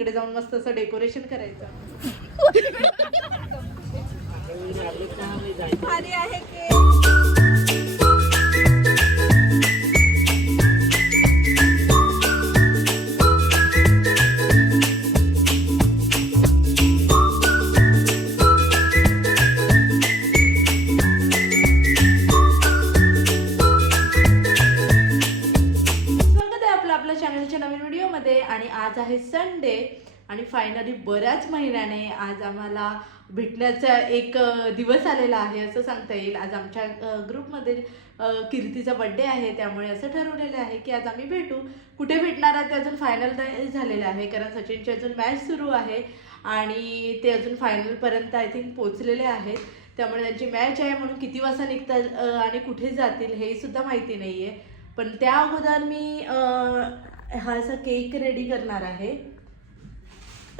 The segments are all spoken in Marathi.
तिकडे जाऊन मस्त असं डेकोरेशन करायचं. भारी आहे की नवीन व्हिडिओमध्ये. आणि आज आहे संडे आणि फायनली बऱ्याच महिन्याने आज आम्हाला भेटण्याचा एक दिवस आलेला आहे असं सांगता येईल. आज आमच्या ग्रुपमध्ये कीर्तीचा बड्डे आहे, त्यामुळे असं ठरवलेलं आहे की आज आम्ही भेटू. कुठे भेटणार आहे ते अजून फायनल नाही झालेलं आहे, कारण सचिनची अजून मॅच सुरू आहे आणि ते अजून फायनलपर्यंत आय थिंक पोचलेले आहेत. त्यामुळे त्यांची मॅच आहे म्हणून किती वाजता निघतात आणि कुठे जातील हे सुद्धा माहिती नाही आहे. पण त्या अगोदर मी हा असा केक रेडी करणार आहे.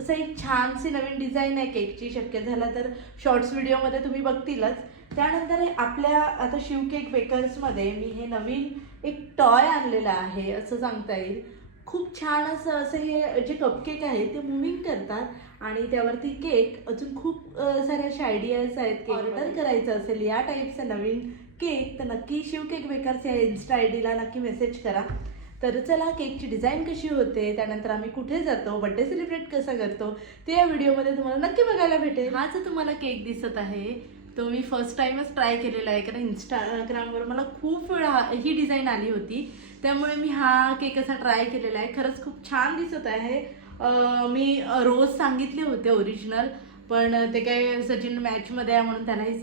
असं एक छानशी नवीन डिझाईन आहे केकची, शक्य झाला तर शॉर्ट्स व्हिडिओमध्ये तुम्ही बघतीलच. त्यानंतर आपल्या आता शिव केक बेकर्समध्ये मी हे नवीन एक टॉय आणलेलं आहे असं सांगता येईल. खूप छान असं हे जे कपकेक आहे ते मुव्हिंग करतात आणि त्यावरती केक अजून खूप साऱ्या अशा आयडियाज आहेत. केक ऑर्डर करायचं असेल या टाईपचं नवीन केक तर नक्की शिव केक बेकर्स या इन्स्टा आयडीला नक्की मेसेज करा. तर चला, केकची डिझाईन कशी होते, त्यानंतर आम्ही कुठे जातो, बड्डे सेलिब्रेट कसा करतो ते या व्हिडिओमध्ये तुम्हाला नक्की बघायला भेटेल. हा जो तुम्हाला केक दिसत आहे तो मी फर्स्ट टाईमच ट्राय केलेला आहे, कारण इंस्टाग्रामवर मला खूप वेळा ही डिझाईन आली होती, त्यामुळे मी हा केक असा ट्राय केलेला आहे. खरंच खूप छान दिसत आहे. मी रोज सांगितले होते ओरिजिनल, पण ते काय सचिन मॅचमध्ये आहे म्हणून त्यालाही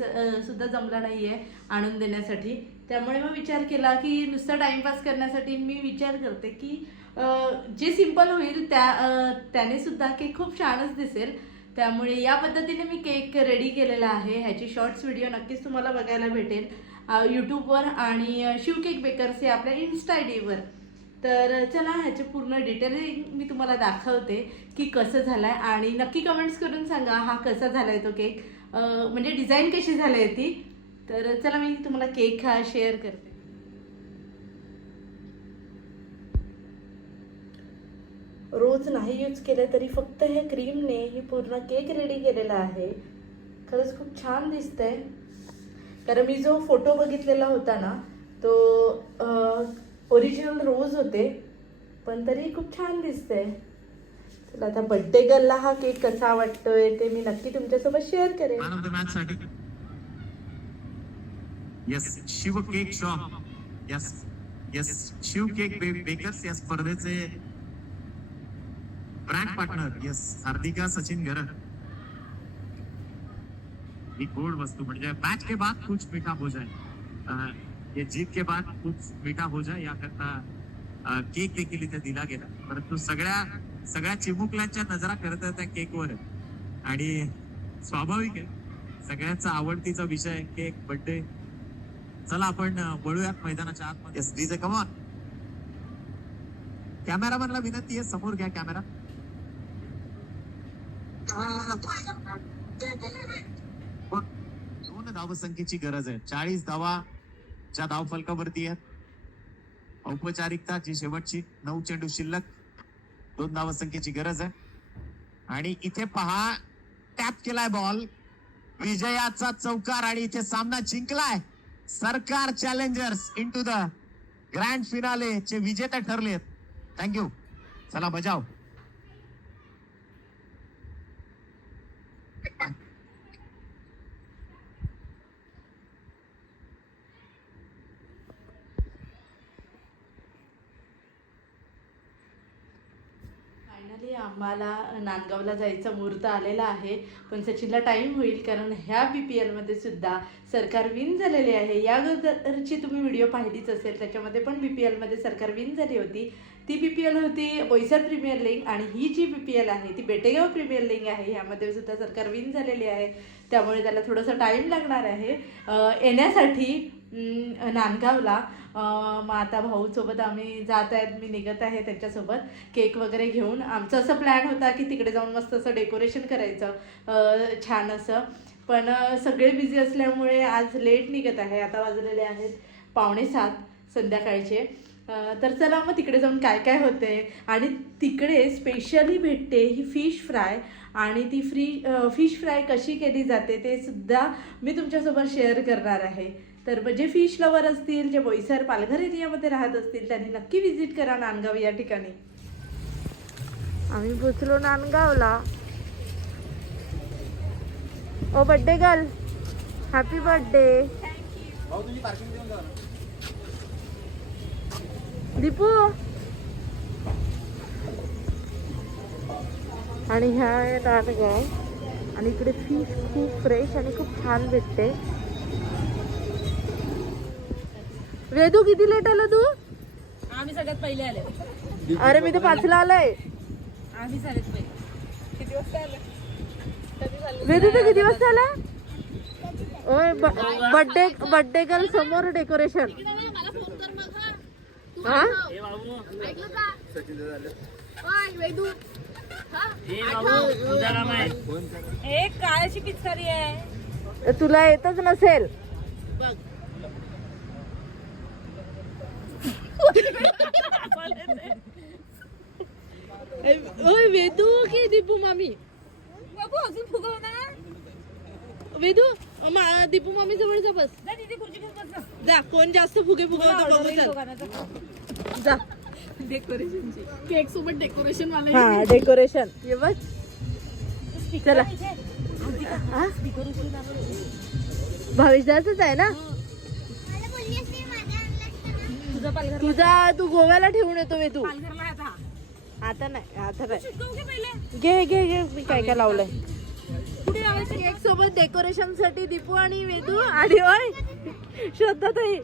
सुद्धा जमलं नाही आहे आणून देण्यासाठी. त्यामुळे मग विचार केला की नुसता टाईमपास करण्यासाठी मी विचार करते की जे सिम्पल होईल त्याने सुद्धा केक खूप छानच दिसेल. त्यामुळे या पद्धतीने मी केक रेडी केलेला आहे. ह्याची शॉर्ट्स व्हिडिओ नक्कीच तुम्हाला बघायला भेटेल यूट्यूबवर आणि शिव केक बेकर्स हे आपल्या इन्स्टा आयडीवर. तर चला, ह्याचे पूर्ण डिटेलिंग मी तुम्हाला दाखवते की कसं झालं आहे आणि नक्की कमेंट्स करून सांगा हा कसा झाला आहे तो केक, म्हणजे डिझाईन कशी झाली आहे ती. तर चला, मी तुम्हाला केक हा शेअर करते. रोज नाही यूज केलं तरी फक्त हे क्रीमने ही पूर्ण केक रेडी केलेला आहे. खरंच खूप छान दिसतंय, कारण मी जो फोटो बघितलेला होता ना तो ओरिजिनल रोज होते, पण तरी खूप छान दिसतंय. चला, आता बर्थडे गर्लला हा केक कसा वाटतोय ते मी नक्की तुमच्यासोबत शेअर करेन. मॅन ऑफ द मॅच साठी yes Shiv cake shop, yes yes Shiv cake bakers या स्पर्धेचे brand partner yes Hardika Sachin Garad. ही गोड वस्तू म्हणजे मैच के बाद कुछ मीठा हो जाए, ये जीत के बाद कुछ मीठा हो जाए याकरता केक देखील इथे दिला गेला. परंतु सगळ्या चिमुकल्यांच्या नजरा करत त्या केकवर आणि स्वाभाविक आहे सगळ्यांचा आवडतीचा विषय केक बर्थडे. चला आपण वळूयात मैदानाच्या आतमध्ये. Yes DJ come on. कॅमेरामॅनला विनंती आहे समोर घ्या कॅमेरा. दोन धावसंख्येची गरज आहे. 40 धावा ज्या धावफलकावरती आहेत. औपचारिकता जी शेवटची 9 चेंडू शिल्लक, 2 धावसंख्येची गरज आहे. आणि इथे पहा टॅप केलाय बॉल, विजयाचा चौकार आणि इथे सामना जिंकलाय. सरकार challengers into the grand finale चे विजेते ठरलेत. थँक्यू. चला बजाव. फायनली आम्हाला नांदगावला जायचा मुहूर्त आलेला आहे, पण सचिनला टाईम होईल कारण ह्या BPLमध्ये सुद्धा सरकार विन झालेले आहे. या अगोदरची तुम्ही व्हिडिओ पाहिलीच असेल, त्याच्यामध्ये पण BPLमध्ये सरकार विन झाली होती. ती BPL होती बोईसर प्रीमियर लीग आणि ही जी BPL आहे ती बेटेगाव प्रीमियर लीग आहे. ह्यामध्ये सुद्धा सरकार विन झालेली आहे, त्यामुळे त्याला थोडासा टाईम लागणार आहे येण्यासाठी नांदगावला. मग आता भाऊसोबत आम्ही जात आहेत, मी निघत आहे त्याच्यासोबत केक वगैरे घेऊन. आमचं असं प्लॅन होता की तिकडे जाऊन मस्त असं डेकोरेशन करायचं छान असं, पण सगळे बिझी असल्यामुळे आज लेट निघत आहे. आता वाजलेले आहेत 6:45 संध्याकाळचे. तर चला मग तिकडे जाऊन काय काय होते. आणि तिकडे स्पेशली भेटते ही फिश फ्राय. आणि ती फिश फ्राय कशी केली जाते ते सुद्धा मी तुमच्यासोबत शेअर करणार आहे. तर जे फिश लवर असतील, जे बोईसर पालघर एरियामध्ये राहत असतील त्यांनी नक्की व्हिजिट करा नांदगाव या ठिकाणी. आम्ही पोचलो नांदगावला. Oh birthday girl, happy birthday. Deepu. आणि ह्या आहे नांदगाव. आणि इकडे फिश खूप फ्रेश आणि खूप छान भेटते. वेदू किती लेट आला तू? आम्ही सगळ्यात पहिले आले. अरे मी तर 5ला आलोय. आम्ही सगळ्यात पहिले. किती वाजता आले? वेदू तर किती वाजता आला? ओय बर्थडे गर्ल समोर डेकोरेशन. हा एक काळ्याची पिचकारी आहे. तुला येतच नसेल. ओय वेदू की दीपू मामी? बाबू अजून फुगव ना. वेदू दीपू मामी जवळ जा. बस जा तिथे खुर्ची घेऊन बस जा. जा. कोण जास्त फुगे फुगवतो बघू. चल जा. डेकोरेशनची केक सोबत डेकोरेशन वाले. हा डेकोरेशन ये बघ. चला. भावेश दादाच आहे ना तुझा पालघर. तू गोव्याला ठेवून येतो वेदू. पालघरला आता. आता नाही. शिकवू घे पहिले. घे मी काय काय लावलंय. कुठे लावायचं? केक सोबत डेकोरेशन साठी दीपू आणि वेदू. आणि ओय श्रद्धा ताई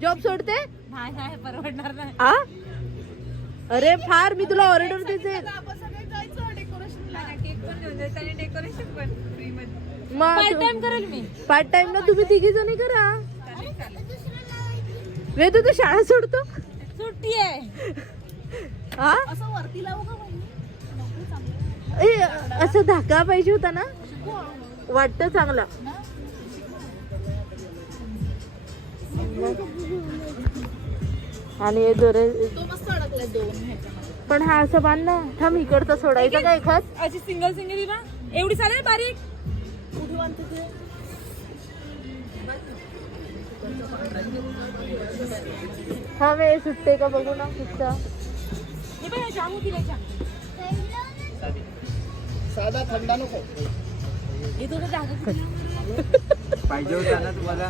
जॉब सोडते. नाही परवडणार नाही. आ अरे फार मी तुला ऑर्डर देते. केक पण घेऊन जायचं आणि डेकोरेशन पण फ्री मध्ये. मग पार्ट टाइम करेल मी. पार्ट टाइम ना तुम्ही 3 जणी करा. वेदू तू शाळा सोडतो. सुट्टी आहे. हा असं वरती लावू का असं धाका पाहिजे होता ना. वाटतं चांगला. आणि हे दोरे तो मस्त अडकलाय 2 ह्याच्यामध्ये. पण हा असं बांध ना. थांब इकडचा सोडायचा का एखाद. अशी सिंगल ना एवढी चालेल बारीक. कुठे बांधते ते? हा वे सुटते का बघू ना कुठचा. हे बघ जाम होती त्याच्या. साधा थंडा नको हे थोडं जागा पाहिजे होता ना तुम्हाला.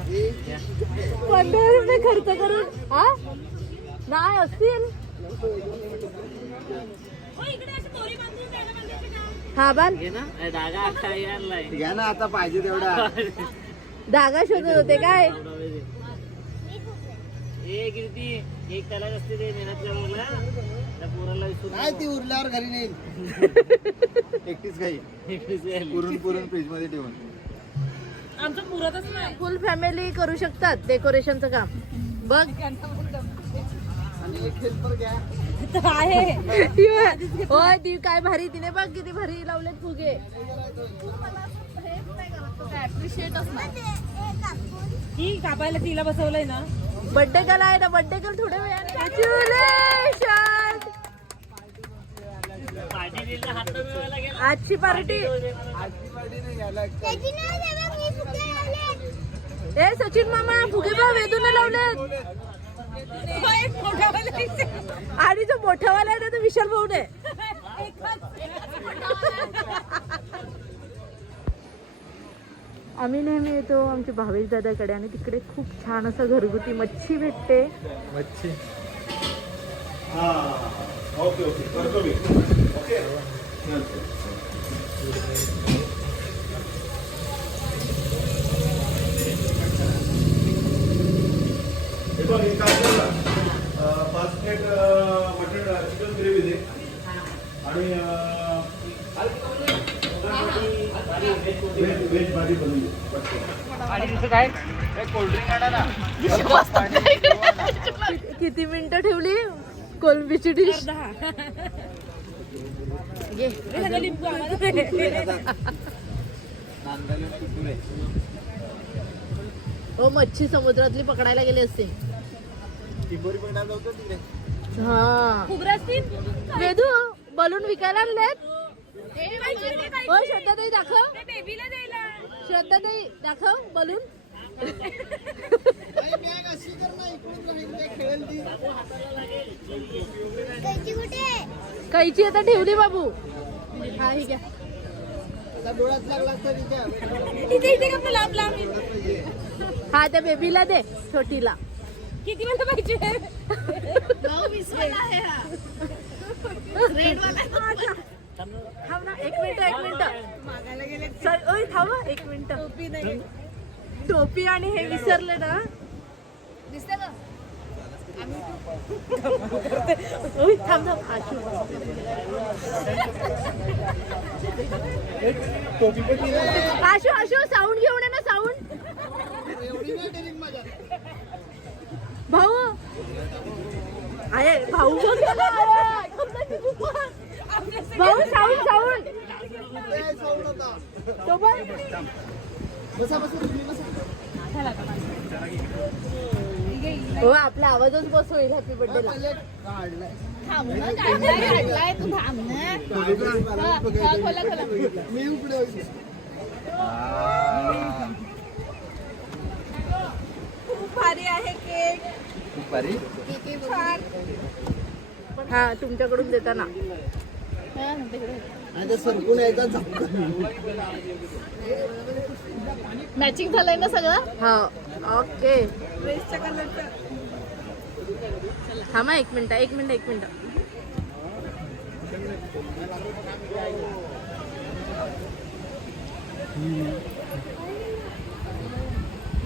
15 रुपये खर्च करून. हा नाही असतील. इकडे अशी दोरी बांधून जागा बांधायची का? हा बांध. घ्या ना आता पाहिजे तेवढा. धागा शोधत होते काय. नाही ती उरल्यावर घरी नेईल. एकटीच काही पुरून फ्रीज मध्ये ठेवून. आमचं पुरतच नाही. फुल फॅमिली करू शकतात डेकोरेशनचं काम. बघ आणि एक हेल्पर घ्या. आहे. होय ती काय भारी. तिने बघ किती भारी लावलेत फुगे. ही कापायला तिला बसवलंय ना. बर्थडे गर्ल आहे ना. बर्थडे गर्ल थोड्या वेळाने. Congratulations. आजची पार्टी. ए सचिन मामा फुगे बघ वेदूने लावलेत. आणि जो मोठावाला आहे ना तो विशाल भाऊ ने. आम्ही नेहमी येतो आमच्या भावेश दादाकडे. आणि तिकडे खूप छान असं घरगुती मच्छी भेटते. मच्छी पाच प्लेट मटन चिकन ग्रेव्ही दे. आणि व्हेज भाजी बनवून दे. आणि तिथं काय कोल्ड्रिंक आणा ना. किती मिनिटं ठेवली कोलंबीची डिश. हो मच्छी समुद्रातली पकडायला गेले असते. टिंबोरी पण जाऊ तिकडे. हा फुगरा असतील वेदू बलून विकायला आणलेत. काहीतरी ते काही- हो श्रद्धाताई दाखव, ते बेबीला द्यायला श्रद्धाताई दाखव बलून. नाही, बॅग अशी कर ना, इकडून राहील ते खेळेल ती. कैची आता ठेवली बाबू. हा ठीक आहे. आता डोळ्यात लागला तरी द्या. इथे इथे का लांब लांब हा त्या बेबीला दे, छोटीला. किती मला पाहिजे थांब ना, एक मिनिट चल, ओय थांब हा, एक मिनिट. टोपी आणि हे विसरले ना. ओय थांब आशू. टोपी पण दिली. आशू साऊंड घेऊन ये ना, साऊंड. एवढी नाही डेअरिंग माझ्या. भाऊ आहे, भाऊ बघ ना. भाऊ साऊंड ते sound होता. तो पण. बसा तुम्ही बसा. हो आपला आवाजच बस होईल हॅपी बर्थडेला. पहिले काढलाय. मी इकडे होईल. खूप भारी आहे केक खूप भारी. छान हा तुमच्याकडून देताना. आता सरकून यायचा मॅचिंग झालंय ना सगळं. हा ओके. ड्रेसच्या कलरचं थांबा एक मिनिट.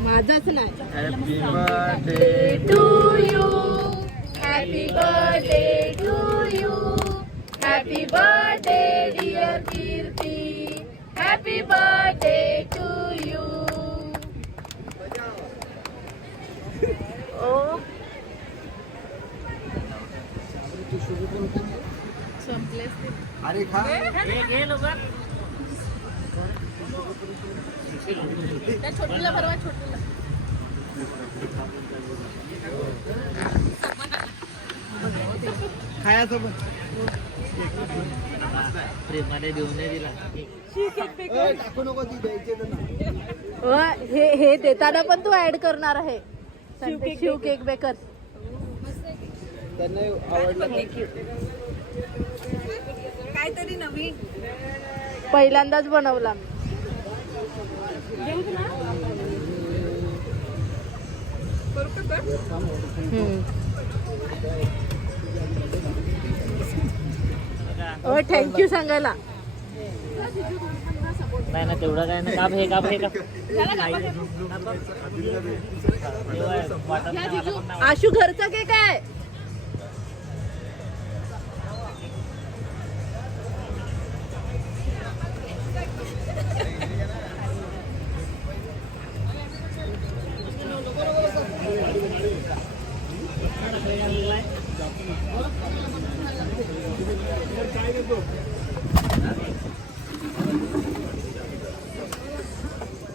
माझाच नाही. Happy birthday to you, happy birthday to you, happy birthday dear Kirti, happy birthday to you. ओ अरे खा. त्या छोटीला परवा छोटीला. खायासोबत प्रेमाने देऊन नाही दिला. टाकू नको ती द्यायची तर ना. हे देताना पण तू ऍड करणार आहे. Shiv cake baker. त्यांना आवडलं. काहीतरी नवीन पहिल्यांदाच बनवला. थँक्यू सांगायला. नाही ना तेवढं काय ना. काप हे आशू घरचा केक आहे.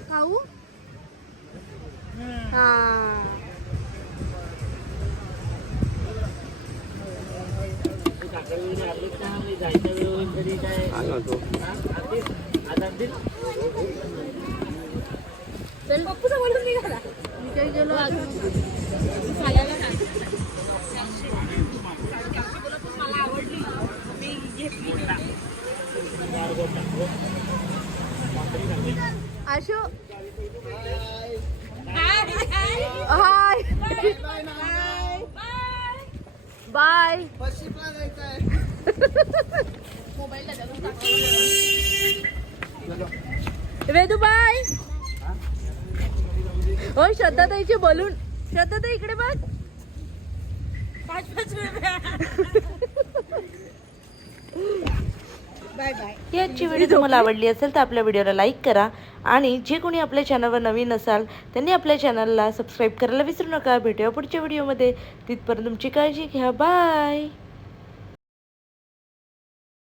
खाऊ. हा जायचं वेळ होईल तरी काय पप्पूचा बोलून निघाला मी काय गेलो मला आवडली मी घेतली आशू. हाय हाय बाय. पश्चिमला जायचं आहे. वेदू बाय. हो श्रद्धाताईचे बलून. श्रद्धाताई इकडे बघ. 5 रुपये बाय बाय. ही आजची व्हिडिओ तुम्हाला आवडली असेल तर आपल्या व्हिडिओला लाईक करा आणि जे कोणी आपल्या चॅनलवर नवीन असाल त्यांनी आपल्या चॅनलला सबस्क्राईब करायला विसरू नका. भेटूया पुढच्या व्हिडिओमध्ये. तिथपर्यंत तुमची काळजी घ्या. बाय.